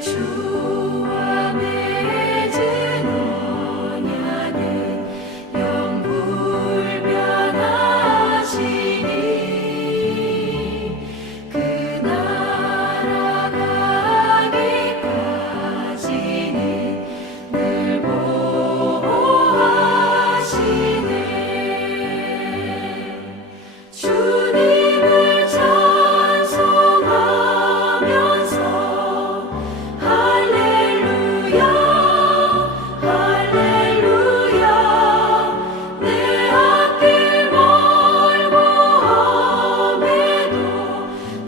주와 맺은 언약은 영불변하시니 그 나라 가기까지는 늘 보호하시네. 주님을 찬송하면서 할렐루야 할렐루야 내 앞길 멀고 험해도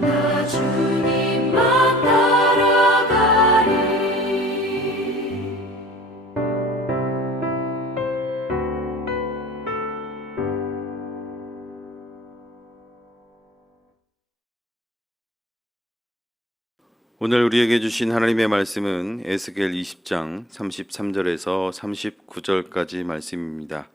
나 주님만 따라가리. 오늘 우리에게 주신 하나님의 말씀은 에스겔 20장 33절에서 39절까지 말씀입니다.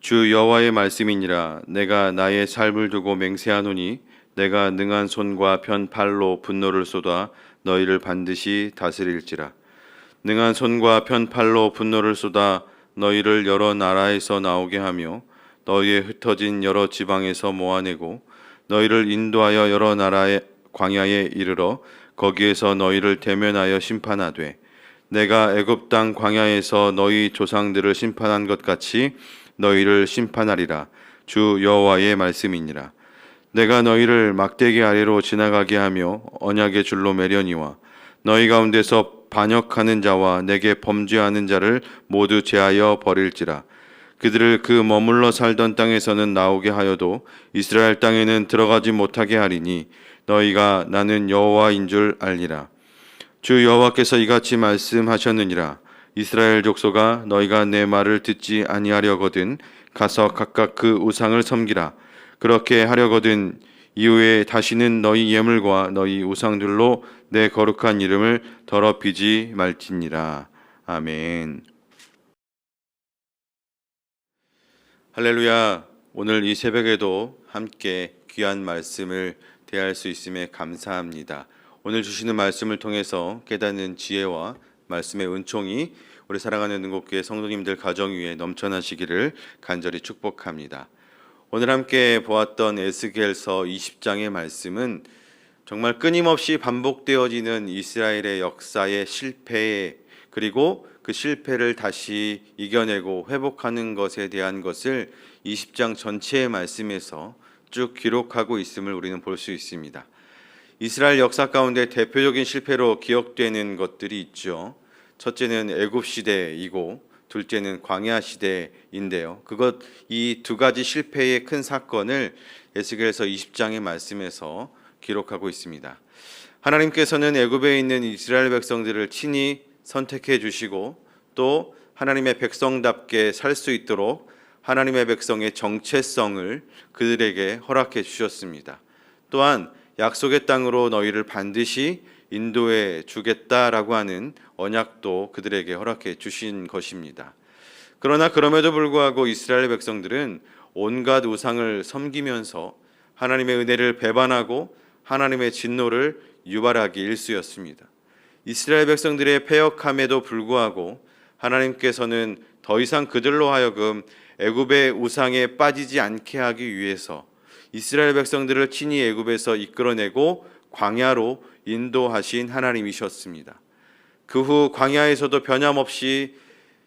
주 여호와의 말씀이니라. 내가 나의 삶을 두고 맹세하노니 내가 능한 손과 편 팔로 분노를 쏟아 너희를 반드시 다스릴지라. 능한 손과 편 팔로 분노를 쏟아 너희를 여러 나라에서 나오게 하며 너희의 흩어진 여러 지방에서 모아내고 너희를 인도하여 여러 나라의 광야에 이르러 거기에서 너희를 대면하여 심판하되 내가 애굽 땅 광야에서 너희 조상들을 심판한 것 같이 너희를 심판하리라. 주 여호와의 말씀이니라. 내가 너희를 막대기 아래로 지나가게 하며 언약의 줄로 매려니와 너희 가운데서 반역하는 자와 내게 범죄하는 자를 모두 제하여 버릴지라. 그들을 그 머물러 살던 땅에서는 나오게 하여도 이스라엘 땅에는 들어가지 못하게 하리니 너희가 나는 여호와인 줄 알리라. 주 여호와께서 이같이 말씀하셨느니라. 이스라엘 족속아, 너희가 내 말을 듣지 아니하려거든 가서 각각 그 우상을 섬기라. 그렇게 하려거든 이후에 다시는 너희 예물과 너희 우상들로 내 거룩한 이름을 더럽히지 말지니라. 아멘. 할렐루야. 오늘 이 새벽에도 함께 귀한 말씀을 대할 수 있음에 감사합니다. 오늘 주시는 말씀을 통해서 깨닫는 지혜와 말씀의 은총이 우리 사랑하는 능곡교회 성도님들 가정 위에 넘쳐나시기를 간절히 축복합니다. 오늘 함께 보았던 에스겔서 20장의 말씀은 정말 끊임없이 반복되어지는 이스라엘의 역사의 실패, 그리고 그 실패를 다시 이겨내고 회복하는 것에 대한 것을 20장 전체의 말씀에서 쭉 기록하고 있음을 우리는 볼 수 있습니다. 이스라엘 역사 가운데 대표적인 실패로 기억되는 것들이 있죠. 첫째는 애굽 시대이고 둘째는 광야 시대인데요. 이 두 가지 실패의 큰 사건을 에스겔서 20장의 말씀에서 기록하고 있습니다. 하나님께서는 애굽에 있는 이스라엘 백성들을 친히 선택해 주시고 또 하나님의 백성답게 살 수 있도록 하나님의 백성의 정체성을 그들에게 허락해 주셨습니다. 또한 약속의 땅으로 너희를 반드시 인도해 주겠다라고 하는 언약도 그들에게 허락해 주신 것입니다. 그러나 그럼에도 불구하고 이스라엘 백성들은 온갖 우상을 섬기면서 하나님의 은혜를 배반하고 하나님의 진노를 유발하기 일쑤였습니다. 이스라엘 백성들의 패역함에도 불구하고 하나님께서는 더 이상 그들로 하여금 애굽의 우상에 빠지지 않게 하기 위해서 이스라엘 백성들을 친히 애굽에서 이끌어내고 광야로 인도하신 하나님이셨습니다. 그 후 광야에서도 변함없이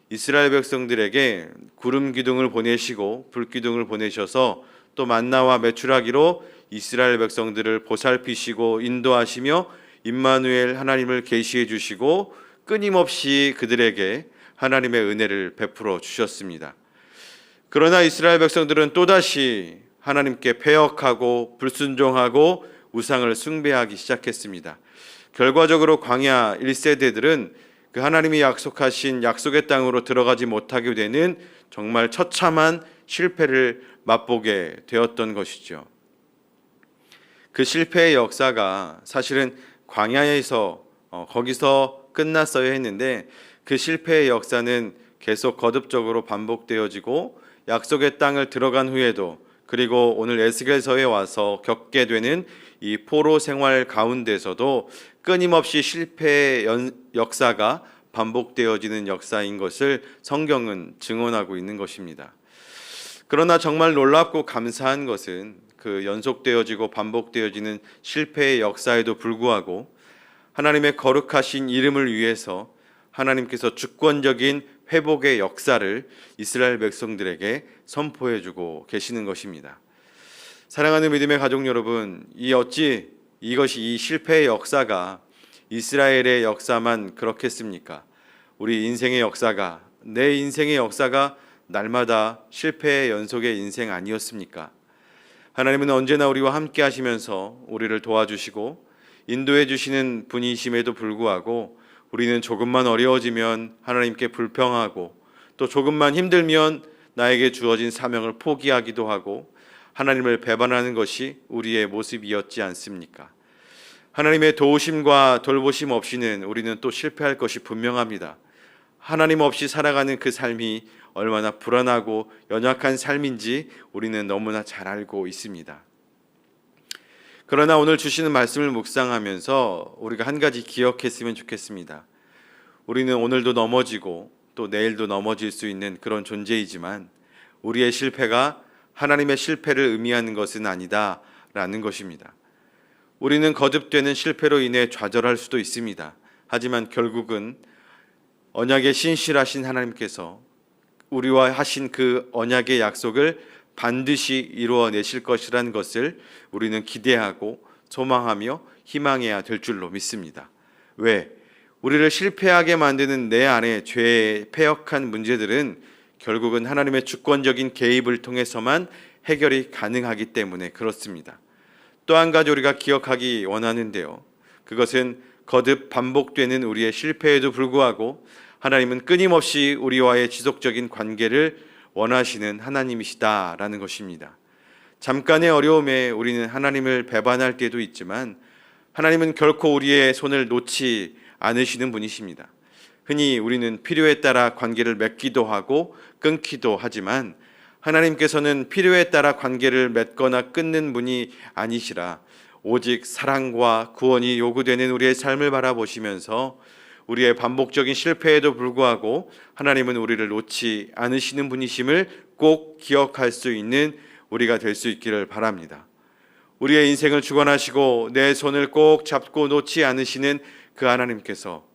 이스라엘 백성들에게 구름 기둥을 보내시고 불 기둥을 보내셔서 또 만나와 메추라기로 이스라엘 백성들을 보살피시고 인도하시며 임마누엘 하나님을 계시해 주시고 끊임없이 그들에게 하나님의 은혜를 베풀어 주셨습니다. 그러나 이스라엘 백성들은 또다시 하나님께 패역하고 불순종하고 우상을 숭배하기 시작했습니다. 결과적으로 광야 1세대들은 그 하나님이 약속하신 약속의 땅으로 들어가지 못하게 되는 정말 처참한 실패를 맛보게 되었던 것이죠. 그 실패의 역사가 사실은 광야에서 거기서 끝났어야 했는데 그 실패의 역사는 계속 거듭적으로 반복되어지고 약속의 땅을 들어간 후에도 그리고 오늘 에스겔서에 와서 겪게 되는 이 포로 생활 가운데서도 끊임없이 실패의 역사가 반복되어지는 역사인 것을 성경은 증언하고 있는 것입니다. 그러나 정말 놀랍고 감사한 것은 그 연속되어지고 반복되어지는 실패의 역사에도 불구하고 하나님의 거룩하신 이름을 위해서 하나님께서 주권적인 회복의 역사를 이스라엘 백성들에게 선포해 주고 계시는 것입니다. 사랑하는 믿음의 가족 여러분, 어찌 이것이 이 실패의 역사가 이스라엘의 역사만 그렇겠습니까? 우리 인생의 역사가, 내 인생의 역사가 날마다 실패의 연속의 인생 아니었습니까? 하나님은 언제나 우리와 함께 하시면서 우리를 도와주시고 인도해 주시는 분이심에도 불구하고 우리는 조금만 어려워지면 하나님께 불평하고 또 조금만 힘들면 나에게 주어진 사명을 포기하기도 하고 하나님을 배반하는 것이 우리의 모습이었지 않습니까? 하나님의 도우심과 돌보심 없이는 우리는 또 실패할 것이 분명합니다. 하나님 없이 살아가는 그 삶이 얼마나 불안하고 연약한 삶인지 우리는 너무나 잘 알고 있습니다. 그러나 오늘 주시는 말씀을 묵상하면서 우리가 한 가지 기억했으면 좋겠습니다. 우리는 오늘도 넘어지고 또 내일도 넘어질 수 있는 그런 존재이지만 우리의 실패가 하나님의 실패를 의미하는 것은 아니다라는 것입니다. 우리는 거듭되는 실패로 인해 좌절할 수도 있습니다. 하지만 결국은 언약의 신실하신 하나님께서 우리와 하신 그 언약의 약속을 반드시 이루어내실 것이라는 것을 우리는 기대하고 소망하며 희망해야 될 줄로 믿습니다. 왜? 우리를 실패하게 만드는 내 안의 죄의 패역한 문제들은 결국은 하나님의 주권적인 개입을 통해서만 해결이 가능하기 때문에 그렇습니다. 또 한 가지 우리가 기억하기 원하는데요. 그것은 거듭 반복되는 우리의 실패에도 불구하고 하나님은 끊임없이 우리와의 지속적인 관계를 원하시는 하나님이시다라는 것입니다. 잠깐의 어려움에 우리는 하나님을 배반할 때도 있지만 하나님은 결코 우리의 손을 놓지 않으시는 분이십니다. 흔히 우리는 필요에 따라 관계를 맺기도 하고 끊기도 하지만 하나님께서는 필요에 따라 관계를 맺거나 끊는 분이 아니시라 오직 사랑과 구원이 요구되는 우리의 삶을 바라보시면서 우리의 반복적인 실패에도 불구하고 하나님은 우리를 놓지 않으시는 분이심을 꼭 기억할 수 있는 우리가 될 수 있기를 바랍니다. 우리의 인생을 주관하시고 내 손을 꼭 잡고 놓지 않으시는 그 하나님께서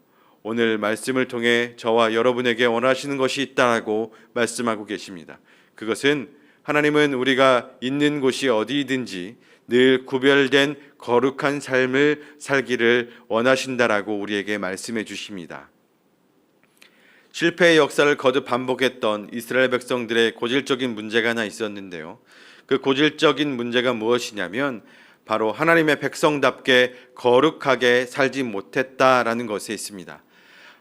오늘 말씀을 통해 저와 여러분에게 원하시는 것이 있다라고 말씀하고 계십니다. 그것은 하나님은 우리가 있는 곳이 어디든지 늘 구별된 거룩한 삶을 살기를 원하신다라고 우리에게 말씀해 주십니다. 실패의 역사를 거듭 반복했던 이스라엘 백성들의 고질적인 문제가 하나 있었는데요. 그 고질적인 문제가 무엇이냐면 바로 하나님의 백성답게 거룩하게 살지 못했다라는 것에 있습니다.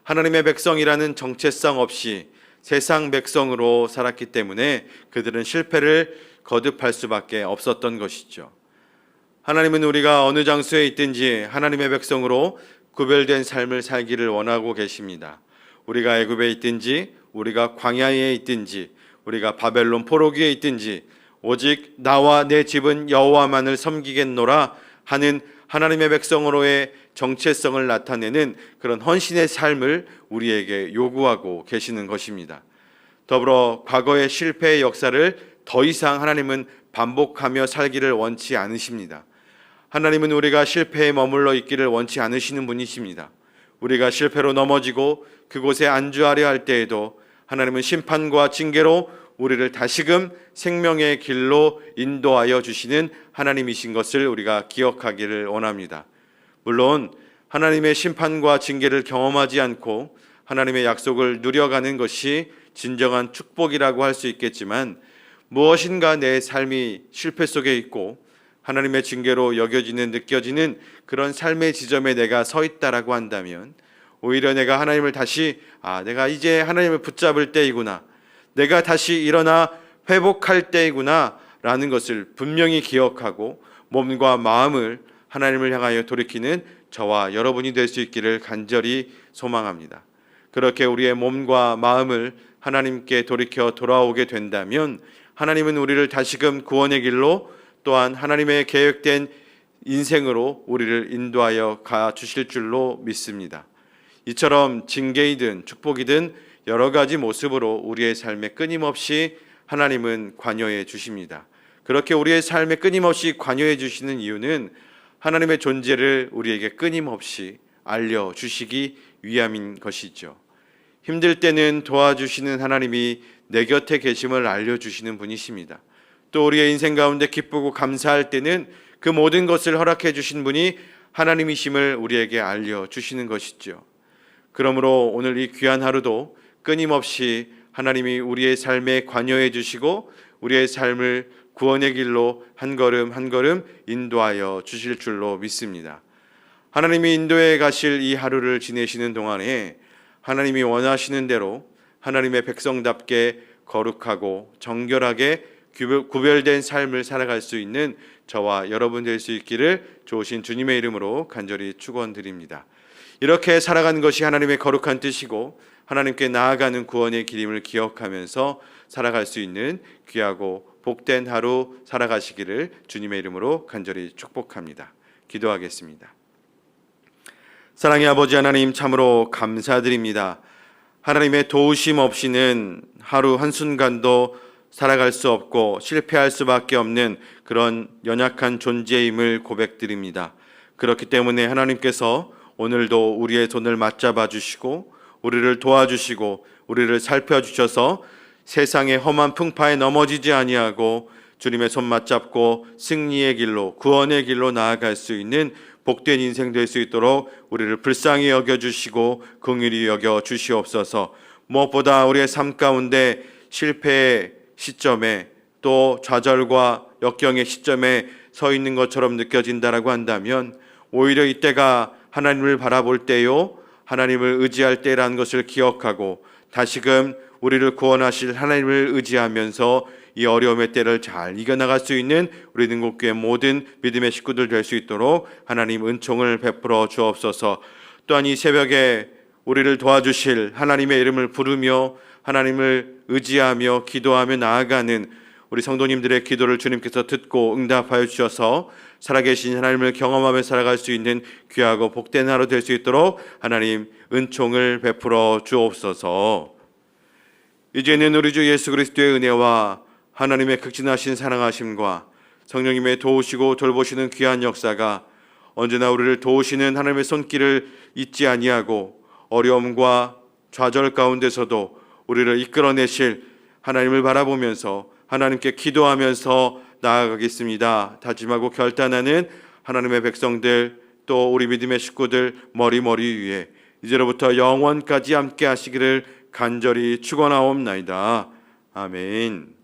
하나님의 백성이라는 정체성 없이 세상 백성으로 살았기 때문에 그들은 실패를 거듭할 수밖에 없었던 것이죠. 하나님은 우리가 어느 장소에 있든지 하나님의 백성으로 구별된 삶을 살기를 원하고 계십니다. 우리가 애굽에 있든지 우리가 광야에 있든지 우리가 바벨론 포로기에 있든지 오직 나와 내 집은 여호와만을 섬기겠노라 하는 하나님의 백성으로의 정체성을 나타내는 그런 헌신의 삶을 우리에게 요구하고 계시는 것입니다. 더불어 과거의 실패의 역사를 더 이상 하나님은 반복하며 살기를 원치 않으십니다. 하나님은 우리가 실패에 머물러 있기를 원치 않으시는 분이십니다. 우리가 실패로 넘어지고 그곳에 안주하려 할 때에도 하나님은 심판과 징계로 우리를 다시금 생명의 길로 인도하여 주시는 하나님이신 것을 우리가 기억하기를 원합니다. 물론 하나님의 심판과 징계를 경험하지 않고 하나님의 약속을 누려가는 것이 진정한 축복이라고 할 수 있겠지만 무엇인가 내 삶이 실패 속에 있고 하나님의 징계로 여겨지는 느껴지는 그런 삶의 지점에 내가 서 있다라고 한다면 오히려 내가 하나님을 다시 내가 이제 하나님을 붙잡을 때이구나, 내가 다시 일어나 회복할 때이구나 라는 것을 분명히 기억하고 몸과 마음을 하나님을 향하여 돌이키는 저와 여러분이 될 수 있기를 간절히 소망합니다. 그렇게 우리의 몸과 마음을 하나님께 돌이켜 돌아오게 된다면 하나님은 우리를 다시금 구원의 길로 또한 하나님의 계획된 인생으로 우리를 인도하여 가 주실 줄로 믿습니다. 이처럼 징계이든 축복이든 여러 가지 모습으로 우리의 삶에 끊임없이 하나님은 관여해 주십니다. 그렇게 우리의 삶에 끊임없이 관여해 주시는 이유는 하나님의 존재를 우리에게 끊임없이 알려주시기 위함인 것이죠. 힘들 때는 도와주시는 하나님이 내 곁에 계심을 알려주시는 분이십니다. 또 우리의 인생 가운데 기쁘고 감사할 때는 그 모든 것을 허락해 주신 분이 하나님이심을 우리에게 알려주시는 것이죠. 그러므로 오늘 이 귀한 하루도 끊임없이 하나님이 우리의 삶에 관여해 주시고 우리의 삶을 구원의 길로 한 걸음 한 걸음 인도하여 주실 줄로 믿습니다. 하나님이 인도해 가실 이 하루를 지내시는 동안에 하나님이 원하시는 대로 하나님의 백성답게 거룩하고 정결하게 구별된 삶을 살아갈 수 있는 저와 여러분 될 수 있기를 좋으신 주님의 이름으로 간절히 축원드립니다. 이렇게 살아가는 것이 하나님의 거룩한 뜻이고 하나님께 나아가는 구원의 길임을 기억하면서 살아갈 수 있는 귀하고 복된 하루 살아가시기를 주님의 이름으로 간절히 축복합니다. 기도하겠습니다. 사랑의 아버지 하나님, 참으로 감사드립니다. 하나님의 도우심 없이는 하루 한순간도 살아갈 수 없고 실패할 수밖에 없는 그런 연약한 존재임을 고백드립니다. 그렇기 때문에 하나님께서 오늘도 우리의 손을 맞잡아 주시고 우리를 도와주시고 우리를 살펴주셔서 세상의 험한 풍파에 넘어지지 아니하고 주님의 손 맞잡고 승리의 길로 구원의 길로 나아갈 수 있는 복된 인생 될 수 있도록 우리를 불쌍히 여겨주시고 긍휼히 여겨주시옵소서. 무엇보다 우리의 삶 가운데 실패의 시점에 또 좌절과 역경의 시점에 서 있는 것처럼 느껴진다라고 한다면 오히려 이때가 하나님을 바라볼 때요 하나님을 의지할 때라는 것을 기억하고 다시금 우리를 구원하실 하나님을 의지하면서 이 어려움의 때를 잘 이겨나갈 수 있는 우리 능곡교회 모든 믿음의 식구들 될 수 있도록 하나님 은총을 베풀어 주옵소서. 또한 이 새벽에 우리를 도와주실 하나님의 이름을 부르며 하나님을 의지하며 기도하며 나아가는 우리 성도님들의 기도를 주님께서 듣고 응답하여 주셔서 살아계신 하나님을 경험하며 살아갈 수 있는 귀하고 복된 하루 될 수 있도록 하나님 은총을 베풀어 주옵소서. 이제는 우리 주 예수 그리스도의 은혜와 하나님의 극진하신 사랑하심과 성령님의 도우시고 돌보시는 귀한 역사가 언제나 우리를 도우시는 하나님의 손길을 잊지 아니하고 어려움과 좌절 가운데서도 우리를 이끌어내실 하나님을 바라보면서 하나님께 기도하면서 나아가겠습니다 다짐하고 결단하는 하나님의 백성들 또 우리 믿음의 식구들 머리머리 위에 이제로부터 영원까지 함께 하시기를 간절히 축원하옵나이다. 아멘.